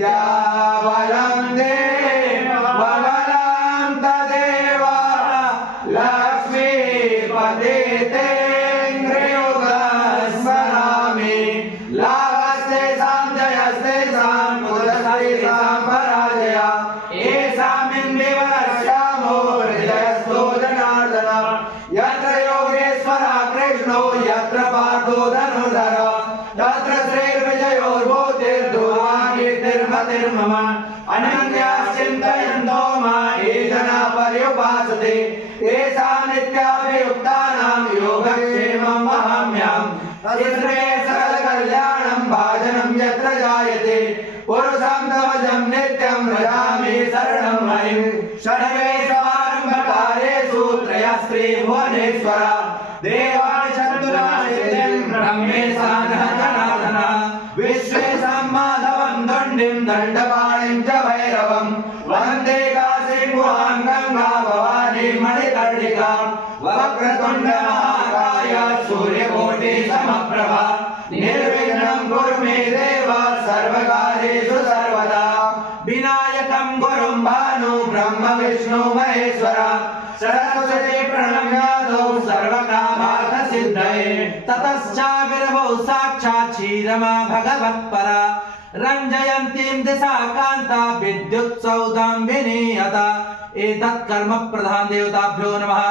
विद्याबलं देवबलं तदेव लक्ष्मीपतितेन्द्रियुगस्मरामि लाभस्तेषां जयस्तेषां कुतस्तेषां पराजया येषामिन्द्रियवरश्यामो हृदयस्थो जनार्दन यत्र योगेश्वरः कृष्णो यत्र पार्थो धनुर्धर तत्र श्रीर्विजयोर्भूतिर्ध्रुवानीतिर्मतिर्मम अनन्याश्चिन्तयन्तो मां ये जना पर्युपासते तेषां नित्याभियुक्तानां योगक्षेमं वहाम्यहम् तस्मै सकलकल्याणं भाजनं यत्र जायते पुरुषं तमजं नित्यं व्रजामि शरणं हरिं सर्वेष्वारम्भकारेषु त्रयस्त्रिभुवनेश्वर देवानि चतुर्णासिद्धिं ब्रह्मेशानः जनार्दन विश्वेशं माधवं दण्डिं दण्डपाणिं च भैरवं वन्दे काशीं गुहां गंगा भवानी मणिकर्णिकां वक्रतुण्डमहाकाय सूर्यकोटिसमप्रभा निर्विघ्नं कुरु मे देव सर्वकार्येषु सर्वदा विनायकं गुरुं भानु ब्रह्म विष्णु महेश्वर सरस्वती प्रणम्यादौ सर्वकामार्थसिद्धये ततश्चाविर्भौ साक्षात् क्षीरमा भगवत्परा रञ्जयन्तीं दिशा कान्ता विद्युत्सौदां विनीयता एतत् कर्म प्रधान देवताभ्यो नमः।